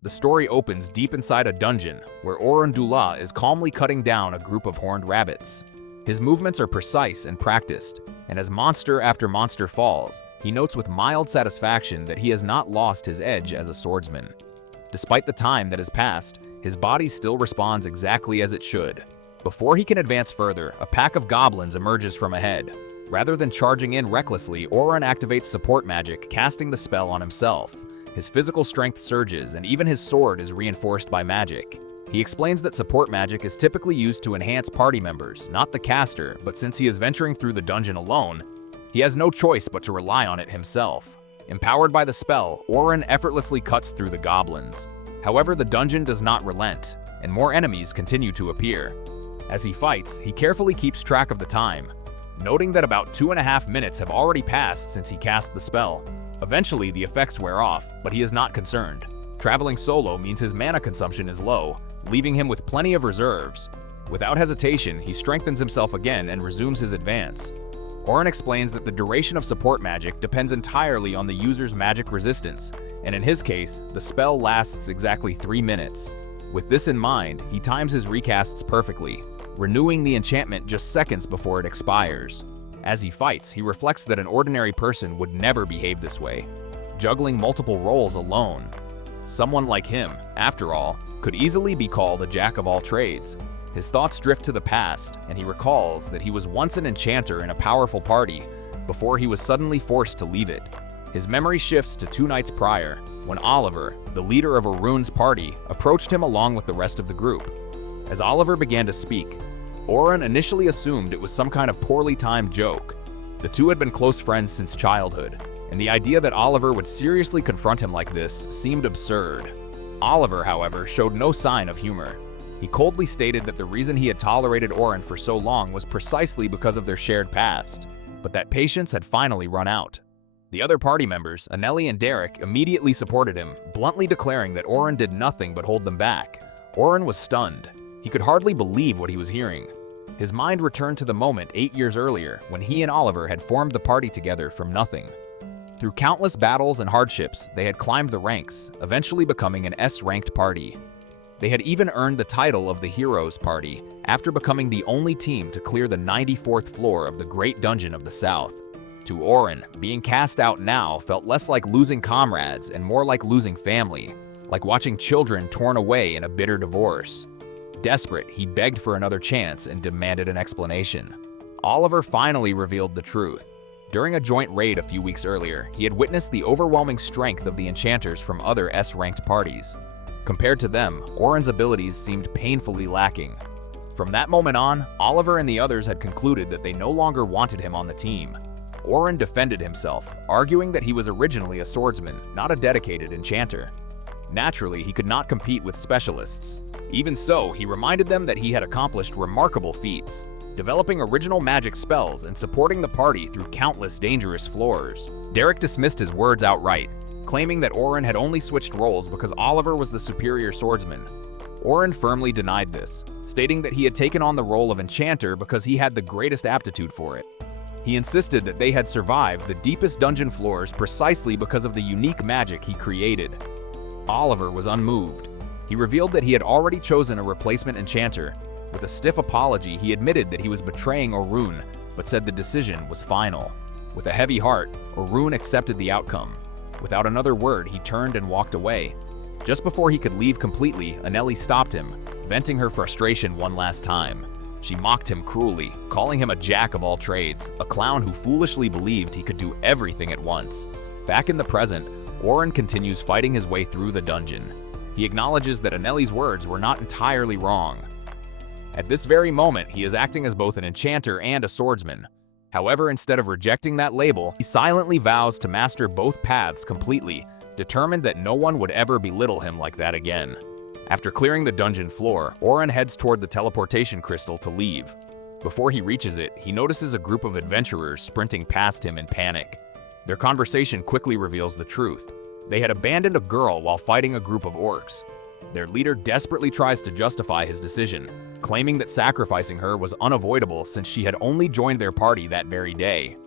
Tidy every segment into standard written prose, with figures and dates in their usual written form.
The story opens deep inside a dungeon, where Orun Dula is calmly cutting down a group of horned rabbits. His movements are precise and practiced, and as monster after monster falls, he notes with mild satisfaction that he has not lost his edge as a swordsman. Despite the time that has passed, his body still responds exactly as it should. Before he can advance further, a pack of goblins emerges from ahead. Rather than charging in recklessly, Orun activates support magic, casting the spell on himself. His physical strength surges, and even his sword is reinforced by magic. He explains that support magic is typically used to enhance party members, not the caster, but since he is venturing through the dungeon alone, he has no choice but to rely on it himself. Empowered by the spell, Orun effortlessly cuts through the goblins. However, the dungeon does not relent, and more enemies continue to appear. As he fights, he carefully keeps track of the time, noting that about 2.5 minutes have already passed since he cast the spell. Eventually, the effects wear off, but he is not concerned. Traveling solo means his mana consumption is low, leaving him with plenty of reserves. Without hesitation, he strengthens himself again and resumes his advance. Orun explains that the duration of support magic depends entirely on the user's magic resistance, and in his case, the spell lasts exactly 3 minutes. With this in mind, he times his recasts perfectly, renewing the enchantment just seconds before it expires. As he fights, he reflects that an ordinary person would never behave this way, juggling multiple roles alone. Someone like him, after all, could easily be called a jack of all trades. His thoughts drift to the past, and he recalls that he was once an enchanter in a powerful party, before he was suddenly forced to leave it. His memory shifts to 2 nights prior, when Oliver, the leader of Orun's party, approached him along with the rest of the group. As Oliver began to speak, Orun initially assumed it was some kind of poorly timed joke. The two had been close friends since childhood, and the idea that Oliver would seriously confront him like this seemed absurd. Oliver, however, showed no sign of humor. He coldly stated that the reason he had tolerated Orun for so long was precisely because of their shared past, but that patience had finally run out. The other party members, Anneli and Derek, immediately supported him, bluntly declaring that Orun did nothing but hold them back. Orun was stunned. He could hardly believe what he was hearing. His mind returned to the moment 8 years earlier when he and Oliver had formed the party together from nothing. Through countless battles and hardships, they had climbed the ranks, eventually becoming an S-ranked party. They had even earned the title of the Heroes Party after becoming the only team to clear the 94th floor of the Great Dungeon of the South. To Orun, being cast out now felt less like losing comrades and more like losing family, like watching children torn away in a bitter divorce. Desperate, he begged for another chance and demanded an explanation. Oliver finally revealed the truth. During a joint raid a few weeks earlier, he had witnessed the overwhelming strength of the enchanters from other S-ranked parties. Compared to them, Orun's abilities seemed painfully lacking. From that moment on, Oliver and the others had concluded that they no longer wanted him on the team. Orun defended himself, arguing that he was originally a swordsman, not a dedicated enchanter. Naturally, he could not compete with specialists. Even so, he reminded them that he had accomplished remarkable feats, developing original magic spells and supporting the party through countless dangerous floors. Derek dismissed his words outright, claiming that Orun had only switched roles because Oliver was the superior swordsman. Orun firmly denied this, stating that he had taken on the role of enchanter because he had the greatest aptitude for it. He insisted that they had survived the deepest dungeon floors precisely because of the unique magic he created. Oliver was unmoved. He revealed that he had already chosen a replacement enchanter. With a stiff apology, he admitted that he was betraying Orun, but said the decision was final. With a heavy heart, Orun accepted the outcome. Without another word, he turned and walked away. Just before he could leave completely, Anneli stopped him, venting her frustration one last time. She mocked him cruelly, calling him a jack of all trades, a clown who foolishly believed he could do everything at once. Back in the present, Orun continues fighting his way through the dungeon. He acknowledges that Anneli's words were not entirely wrong. At this very moment, he is acting as both an enchanter and a swordsman. However, instead of rejecting that label, he silently vows to master both paths completely, determined that no one would ever belittle him like that again. After clearing the dungeon floor, Orun heads toward the teleportation crystal to leave. Before he reaches it, he notices a group of adventurers sprinting past him in panic. Their conversation quickly reveals the truth. They had abandoned a girl while fighting a group of orcs. Their leader desperately tries to justify his decision, claiming that sacrificing her was unavoidable since she had only joined their party that very day.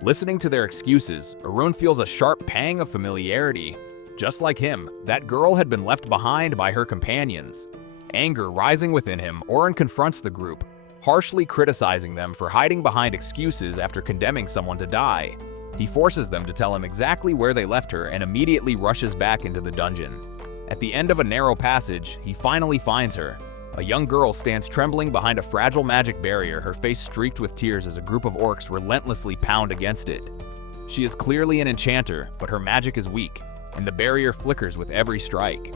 Listening to their excuses, Orun feels a sharp pang of familiarity. Just like him, that girl had been left behind by her companions. Anger rising within him, Oren confronts the group, harshly criticizing them for hiding behind excuses after condemning someone to die. He forces them to tell him exactly where they left her and immediately rushes back into the dungeon. At the end of a narrow passage, he finally finds her. A young girl stands trembling behind a fragile magic barrier, her face streaked with tears as a group of orcs relentlessly pound against it. She is clearly an enchanter, but her magic is weak, and the barrier flickers with every strike.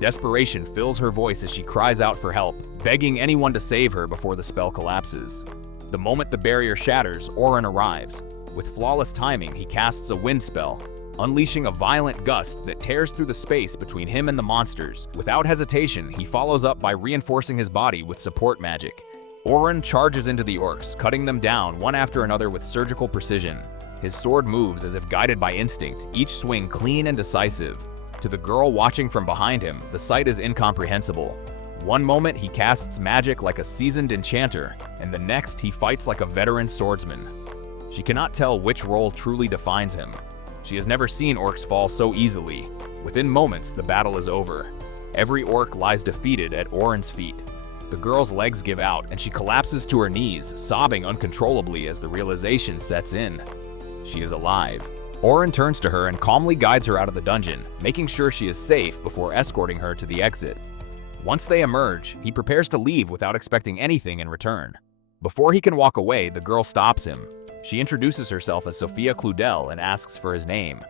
Desperation fills her voice as she cries out for help, begging anyone to save her before the spell collapses. The moment the barrier shatters, Oren arrives. With flawless timing, he casts a wind spell, unleashing a violent gust that tears through the space between him and the monsters. Without hesitation, he follows up by reinforcing his body with support magic. Oren charges into the orcs, cutting them down one after another with surgical precision. His sword moves as if guided by instinct, each swing clean and decisive. To the girl watching from behind him, the sight is incomprehensible. One moment he casts magic like a seasoned enchanter, and the next he fights like a veteran swordsman. She cannot tell which role truly defines him. She has never seen orcs fall so easily. Within moments, the battle is over. Every orc lies defeated at Oren's feet. The girl's legs give out, and she collapses to her knees, sobbing uncontrollably as the realization sets in. She is alive. Oren turns to her and calmly guides her out of the dungeon, making sure she is safe before escorting her to the exit. Once they emerge, he prepares to leave without expecting anything in return. Before he can walk away, the girl stops him. She introduces herself as Sophia Cludel and asks for his name.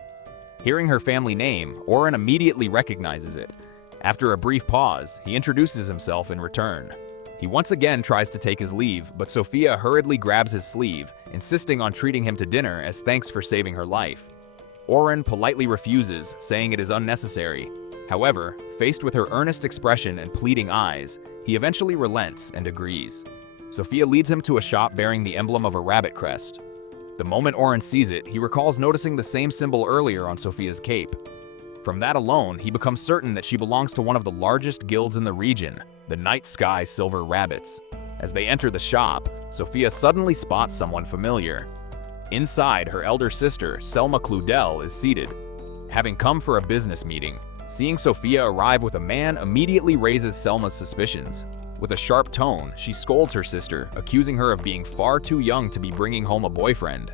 Hearing her family name, Oren immediately recognizes it. After a brief pause, he introduces himself in return. He once again tries to take his leave, but Sophia hurriedly grabs his sleeve, insisting on treating him to dinner as thanks for saving her life. Oren politely refuses, saying it is unnecessary. However, faced with her earnest expression and pleading eyes, he eventually relents and agrees. Sophia leads him to a shop bearing the emblem of a rabbit crest. The moment Oren sees it, he recalls noticing the same symbol earlier on Sophia's cape. From that alone, he becomes certain that she belongs to one of the largest guilds in the region, the Night Sky Silver Rabbits. As they enter the shop, Sophia suddenly spots someone familiar. Inside, her elder sister, Selma Cludel, is seated. Having come for a business meeting, seeing Sophia arrive with a man immediately raises Selma's suspicions. With a sharp tone, she scolds her sister, accusing her of being far too young to be bringing home a boyfriend.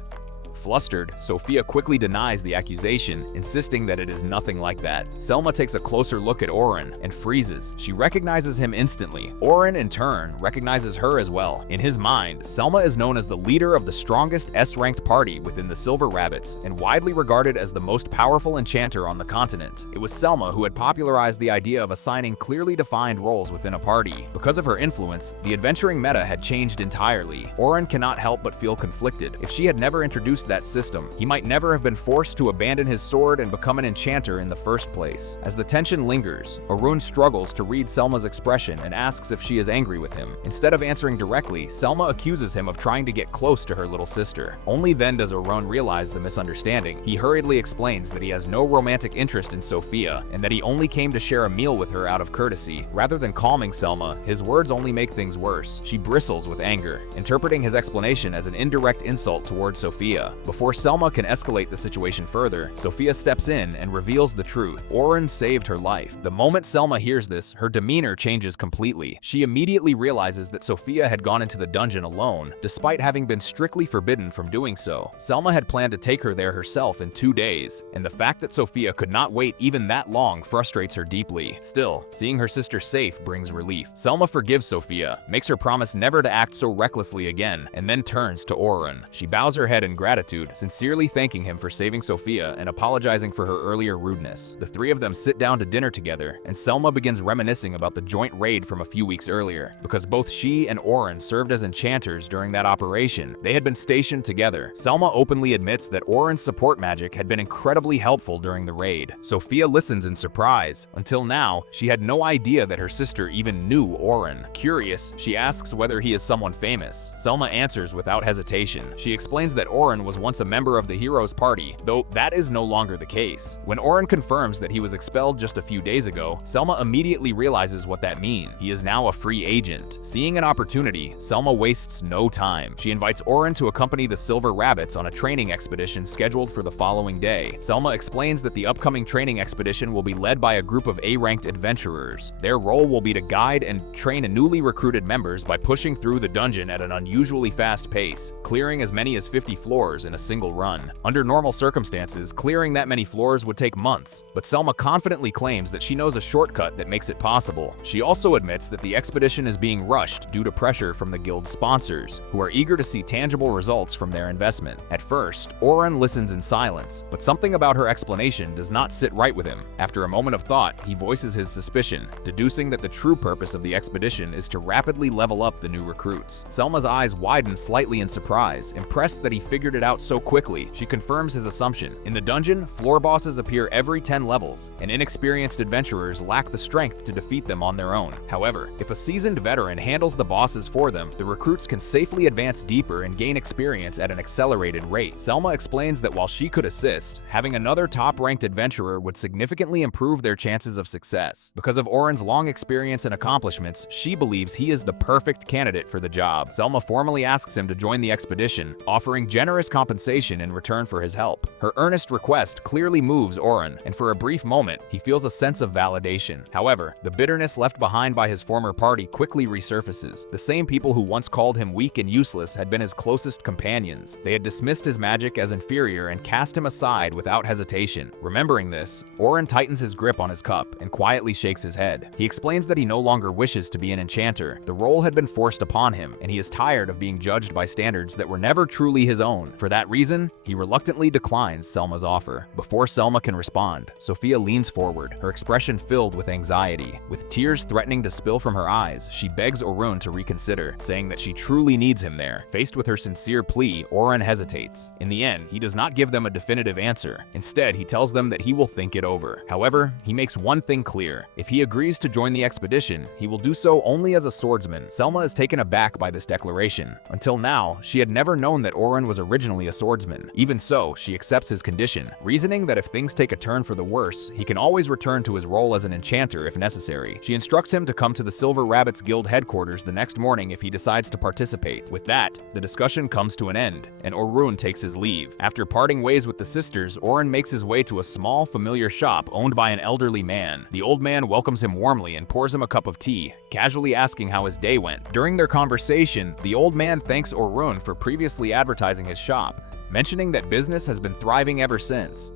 Flustered, Sophia quickly denies the accusation, insisting that it is nothing like that. Selma takes a closer look at Oren and freezes. She recognizes him instantly. Oren, in turn, recognizes her as well. In his mind, Selma is known as the leader of the strongest S-ranked party within the Silver Rabbits and widely regarded as the most powerful enchanter on the continent. It was Selma who had popularized the idea of assigning clearly defined roles within a party. Because of her influence, the adventuring meta had changed entirely. Oren cannot help but feel conflicted. If she had never introduced that system, he might never have been forced to abandon his sword and become an enchanter in the first place. As the tension lingers, Arun struggles to read Selma's expression and asks if she is angry with him. Instead of answering directly, Selma accuses him of trying to get close to her little sister. Only then does Arun realize the misunderstanding. He hurriedly explains that he has no romantic interest in Sophia and that he only came to share a meal with her out of courtesy. Rather than calming Selma, his words only make things worse. She bristles with anger, interpreting his explanation as an indirect insult towards Sophia. Before Selma can escalate the situation further, Sophia steps in and reveals the truth. Oren saved her life. The moment Selma hears this, her demeanor changes completely. She immediately realizes that Sophia had gone into the dungeon alone, despite having been strictly forbidden from doing so. Selma had planned to take her there herself in 2 days, and the fact that Sophia could not wait even that long frustrates her deeply. Still, seeing her sister safe brings relief. Selma forgives Sophia, makes her promise never to act so recklessly again, and then turns to Oren. She bows her head in gratitude, sincerely thanking him for saving Sophia and apologizing for her earlier rudeness. The three of them sit down to dinner together, and Selma begins reminiscing about the joint raid from a few weeks earlier. Because both she and Oren served as enchanters during that operation, they had been stationed together. Selma openly admits that Oren's support magic had been incredibly helpful during the raid. Sophia listens in surprise. Until now, she had no idea that her sister even knew Oren. Curious, she asks whether he is someone famous. Selma answers without hesitation. She explains that Oren was once a member of the Heroes Party, though that is no longer the case. When Oren confirms that he was expelled just a few days ago, Selma immediately realizes what that means. He is now a free agent. Seeing an opportunity, Selma wastes no time. She invites Oren to accompany the Silver Rabbits on a training expedition scheduled for the following day. Selma explains that the upcoming training expedition will be led by a group of A-ranked adventurers. Their role will be to guide and train newly recruited members by pushing through the dungeon at an unusually fast pace, clearing as many as 50 floors in a single run. Under normal circumstances, clearing that many floors would take months, but Selma confidently claims that she knows a shortcut that makes it possible. She also admits that the expedition is being rushed due to pressure from the guild's sponsors, who are eager to see tangible results from their investment. At first, Oren listens in silence, but something about her explanation does not sit right with him. After a moment of thought, he voices his suspicion, deducing that the true purpose of the expedition is to rapidly level up the new recruits. Selma's eyes widen slightly in surprise, impressed that he figured it out so quickly. She confirms his assumption. In the dungeon, floor bosses appear every 10 levels, and inexperienced adventurers lack the strength to defeat them on their own. However, if a seasoned veteran handles the bosses for them, the recruits can safely advance deeper and gain experience at an accelerated rate. Selma explains that while she could assist, having another top-ranked adventurer would significantly improve their chances of success. Because of Oren's long experience and accomplishments, she believes he is the perfect candidate for the job. Selma formally asks him to join the expedition, offering generous compensation in return for his help. Her earnest request clearly moves Oren, and for a brief moment, he feels a sense of validation. However, the bitterness left behind by his former party quickly resurfaces. The same people who once called him weak and useless had been his closest companions. They had dismissed his magic as inferior and cast him aside without hesitation. Remembering this, Oren tightens his grip on his cup and quietly shakes his head. He explains that he no longer wishes to be an enchanter. The role had been forced upon him, and he is tired of being judged by standards that were never truly his own. For that reason, he reluctantly declines Selma's offer. Before Selma can respond, Sophia leans forward, her expression filled with anxiety. With tears threatening to spill from her eyes, she begs Orun to reconsider, saying that she truly needs him there. Faced with her sincere plea, Oren hesitates. In the end, he does not give them a definitive answer. Instead, he tells them that he will think it over. However, he makes one thing clear. If he agrees to join the expedition, he will do so only as a swordsman. Selma is taken aback by this declaration. Until now, she had never known that Oren was originally a swordsman. Even so, she accepts his condition, reasoning that if things take a turn for the worse, he can always return to his role as an enchanter if necessary. She instructs him to come to the Silver Rabbits Guild headquarters the next morning if he decides to participate. With that, the discussion comes to an end, and Orun takes his leave. After parting ways with the sisters, Oren makes his way to a small, familiar shop owned by an elderly man. The old man welcomes him warmly and pours him a cup of tea, casually asking how his day went. During their conversation, the old man thanks Orun for previously advertising his shop, mentioning that business has been thriving ever since.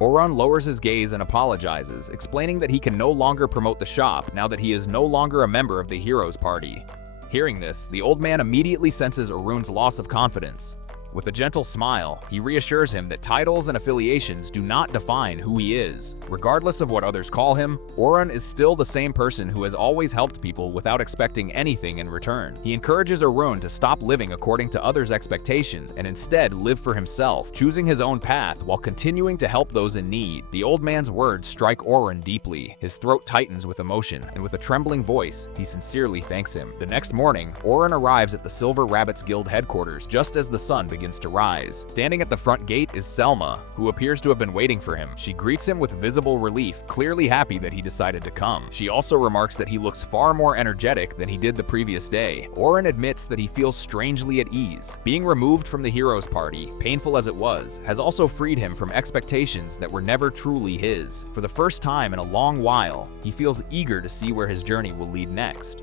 Orun lowers his gaze and apologizes, explaining that he can no longer promote the shop now that he is no longer a member of the Heroes Party. Hearing this, the old man immediately senses Orun's loss of confidence. With a gentle smile, he reassures him that titles and affiliations do not define who he is. Regardless of what others call him, Orun is still the same person who has always helped people without expecting anything in return. He encourages Orun to stop living according to others' expectations and instead live for himself, choosing his own path while continuing to help those in need. The old man's words strike Orun deeply. His throat tightens with emotion, and with a trembling voice, he sincerely thanks him. The next morning, Orun arrives at the Silver Rabbits Guild headquarters just as the sun begins to rise. Standing at the front gate is Selma, who appears to have been waiting for him. She greets him with visible relief, clearly happy that he decided to come. She also remarks that he looks far more energetic than he did the previous day. Orun admits that he feels strangely at ease. Being removed from the Heroes Party, painful as it was, has also freed him from expectations that were never truly his. For the first time in a long while, he feels eager to see where his journey will lead next.